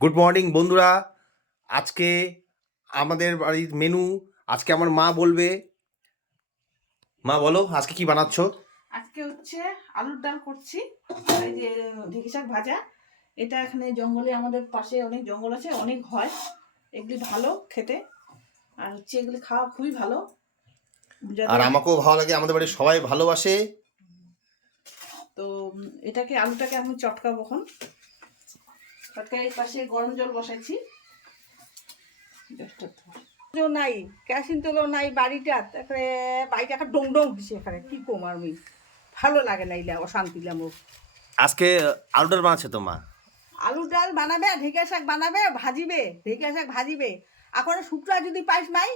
Good morning বন্ধুরা। আজকে আমাদের বাড়ির মেনু আজকে আমার মা বলবে। মা বলো আজকে কি বানাচ্ছ? আজকে হচ্ছে আলুর ডাল করছি। এই যে ঢেঁকি শাক ভাজা, এটা এখানে জঙ্গলে আমাদের পাশে অনেক জঙ্গল আছে, অনেক হয়, এগুলি ভালো খেতে, আর হচ্ছে এগুলি খাওয়া খুবই ভালো। আর আমাকেও ভালো লাগে, আমাদের বাড়ির সবাই ভালোবাসে। তো এটাকে আলুটাকে আমি চটকাবো এখন। এই পাশে গরম জল বসাইছি। নাই কেরোসিন তেলও নাই বাড়িটা, তারপরে বাড়িটা একটা ডং ডং দিছে এখানে, কি কম আর আমি ভালো লাগে না, ইলা অশান্তি আমার। আজকে আলু ডাল বানাচ্ছে তো মা? আলুর ডাল বানাবে, ঢেঁকে শাক বানাবে, ভাজিবে, ঢেঁকে শাক ভাজিবে। এখন শুকটা যদি পাইস নাই,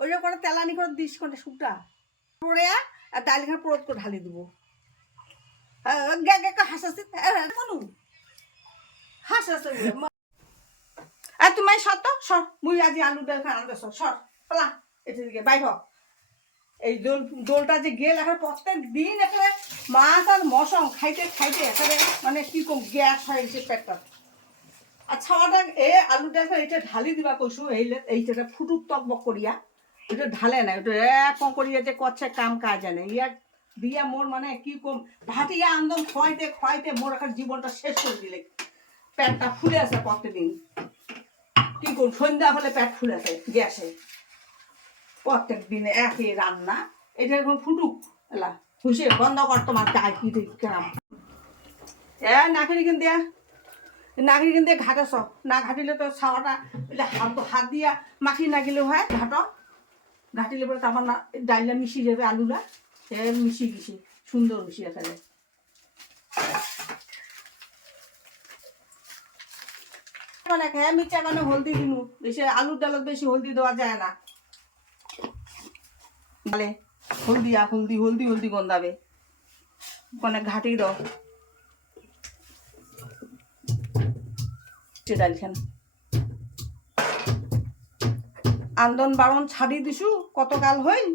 ওই করে তেলানি করে দিস কোনটা শুকটা পড়ে, আর ডাল এখানে পুরোত করে ঢালি দেবো। হাসাচ্ছি মনু, হাসাচ্ছে আর তুমি সর তো সর, মুই আজি আলুর ডাল খান আনতে সর পালা এদিকে বাইর হ। এই দোলটা যে গেল এখন প্রত্যেক দিন এখানে মাছ আর মশম খাইতে খাইতে এখানে মানে কি কম গ্যাস হয়ে গেছে পেটটা। আচ্ছা ওটা আলু ডাল এটা ঢালি দিবা কইসু, এইটা ফুটুক টকবক করিয়া, এটা ঢালে না, এটা এক করিয়া যে করছে কাম কাজ জানে ইয়া দিয়া মোর মানে কি কম ভাটিয়া আন্দোলন খোয়াইতে খোয়াইতে মোর এখন জীবনটা শেষ করে দিলে। পেটটা ফুলে আছে প্রত্যেকদিন, কি করুন সন্ধ্যা হলে পেট ফুলে আছে গ্যাসে, প্রত্যেক দিনে একই রান্না। এটা এখন ফুটুক এলা খুশি বন্ধ কর, তোমার চাই কি কাম নাকের কিন দেয়া, নাগরি কিন্তু ঘাটেছ না, ঘাটিলে তো ছাওয়াটা হাত দিয়া মাখি নাগিলে হয় ঘাট, ঘাটিলে পরে তারপর না ডাইলা মিশি যাবে, আলুটা মিশি গেছি সুন্দর মিশিয়ে ফেলে। মানে হ্যাঁ মির্চা মানে হলদি দিনু, বেশি আলুর ডালত বেশি হলদি দেওয়া যায় না, ডালে হলদি হলদি হলদি হলদি গন্ধাবে, মানে ঘাটি দাও ডালখান। আন্দন বারণ ছাড়ি দিছু কত কাল হইল,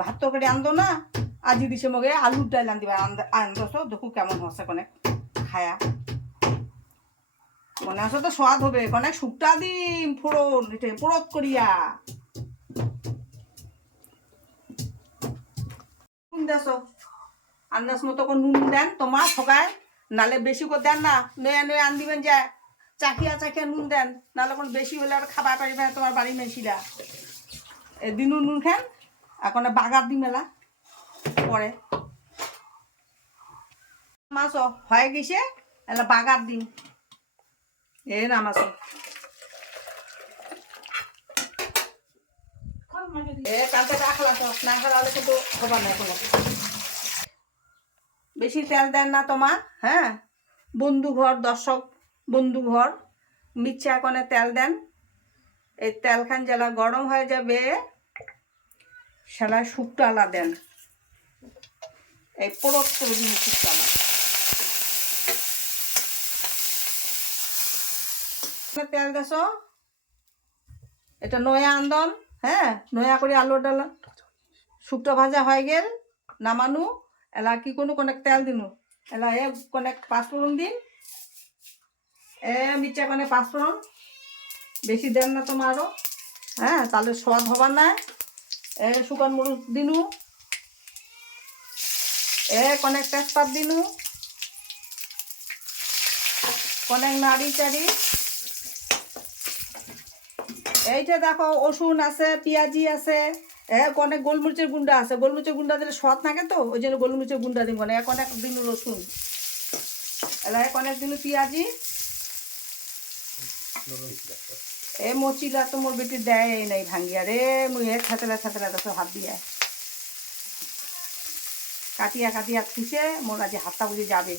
ভাত তরকারি আনতো না, আজি দিছে মগে আলুর ডাল আন দিবা, আনদছ দেখু কেমন হচ্ছে কনে খায়া, মনে আছে তো স্বাদ হবে কনে শুকটা দিম ফোড়ন এটা পুরত করিয়া। নুন দেছ আন্দাজ মতো করে নুন দেন তোমার ঠকায়, নালে বেশি করে দেন না, নয়া নয়া আন দিবেন যে চাখিয়া চাখিয়া নুন দেন, নাহলে কোনো বেশি হলে আর খাবার পারিবে না তোমার বাড়ি মেশিরা। দিনু নুন খান এখন বাগার দি মেলা পরে মাছ হয়ে গেছে, এলা বাগার দিন এ না মাছ বেশি তেল দেন না তোমার, হ্যাঁ বন্ধু ঘর দর্শক বন্ধু ঘর মিচ্ছা কনে তেল দেন, এই তেল খান জেলা গরম হয়ে যাবে সেলা শুকটালা দেন, এই পোড়ত করে দিন শুকটালা তেল দেশ, এটা নয়া আন্দন, হ্যাঁ নয়া করে আলু ডাল শুকটা ভাজা হয়ে গেল নামানু, এলা কি কোনো কনেক তেল দিনু, এলা কনেক পাঁচফোড়ন দিন, মির্চা কনে পাঁচফোড়ন বেশি দেন না তোমারও, হ্যাঁ তাহলে স্বাদ হবার না, শুকান মরিচ দিনু, কনেক তেজপাত দিনু, কনেক নাড়ি চাড়ি, এইটা দেখো রসুন আছে পেঁয়াজি আছে, অনেক গোলমরিচের গুন্ডা আছে, গোলমরিচের গুন্ডা দিলে স্বাদ থাকে তো ওই জন্য গোলমরিচের গুন্ডা দিব না, অনেক দিন রসুন, এলা অনেক দিন পেঁয়াজি, মচিলা তো মোর বেটি দেয় নাই ভাঙ্গিয়া রে, মুই থেতলা থেতলা দেখো হাত দিয়ে কাটিয়া কাটিয়া থুসে মোর আজি হাতটা বুঝে যাবে,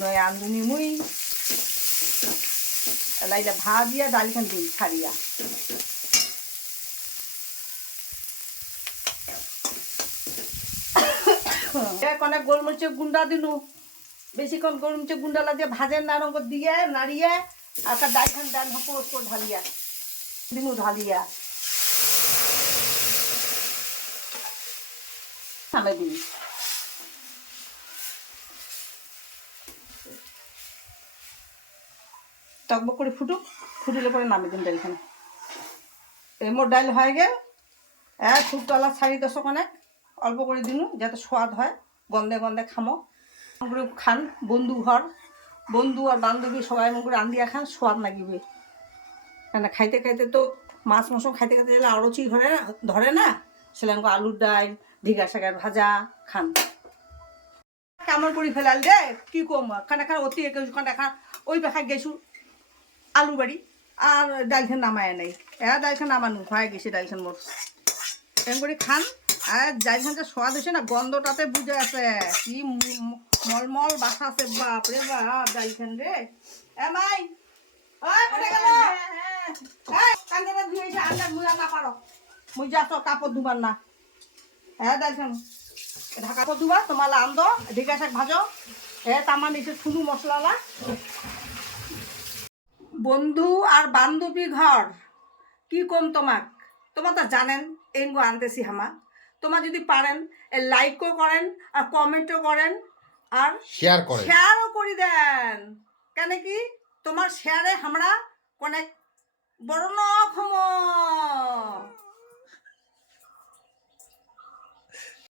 নয় আন্দুনি মুই এলা এটা ভাজিয়া ডালখান দিন ছাড়িয়া, অনেক গোলমরিচের গুন্ডা দিনু, বেশিক্ষণ গোলমরিচের গুন্ডা লাগিয়ে ভাজের নারঙ্গ দিয়ে নাড়িয়ে আচ্ছা ডাইখান ডান পোস্ট করে ঢালিয়া দিনু ঢালিয়া সামনে দিন। টকবক করে ফুটুক, ফুটিলে পরে নামে দিন ডাইলখানে। এই মোর ডাইল হয়ে গেল, খুব তলা ছাড়ি দশক অনেক অল্প করে দিনু যাতে সোয়াদ হয়, গন্ধে গন্ধে খামো করে খান। বন্ধু ঘর, বন্ধু আর বান্ধবী সবাই মনে করে আন্দিয়া খান, সোয়াদ লাগিবে। কেন খাইতে খাইতে তো মাছ মাংস খাইতে খাইতে গেলে আরও চিজ ধরে না, সেলাঙ্গ আলুর ডাইল, ঢিকা শাকের ভাজা খান। কেমন করে ফেলাল দে কি কম খানা খান অতি খানা খান। ওই বেখা গেছু আলু বাড়ি আর ডাইলখান নামায় নাই, ডাইলখান নামানো হয়ে গেছে ডাইলখান মোর। এরকম করে খান। আর ডাইলখান যে সোয়াদ হয়েছে না, গন্ধটাতে বুঝে আছে কি মলমল বাসা আছে। বাপরে বাপ ডাইলখান রে। মাই কান্দে ধুয়েছে আন্দাজ মুই না পারো, মুই যা তো কাপড় ধুবার না। ডাইলখান ঢাকা কাপড় ধুবা তোমার আন্দ ঢেকা শাক ভাজো। তামান এসে শুনু মশলা। বন্ধু আর বান্ধবী ঘর কি কম তোমাক, তোমার তো জানেন এঙ্গো আনতেছি হামা। তোমার যদি পারেন লাইকও করেন আর কমেন্টও করেন আর শেয়ারও করে দেন। কেন কি তোমার শেয়ারে আমরা অনেক বড় নখ হম।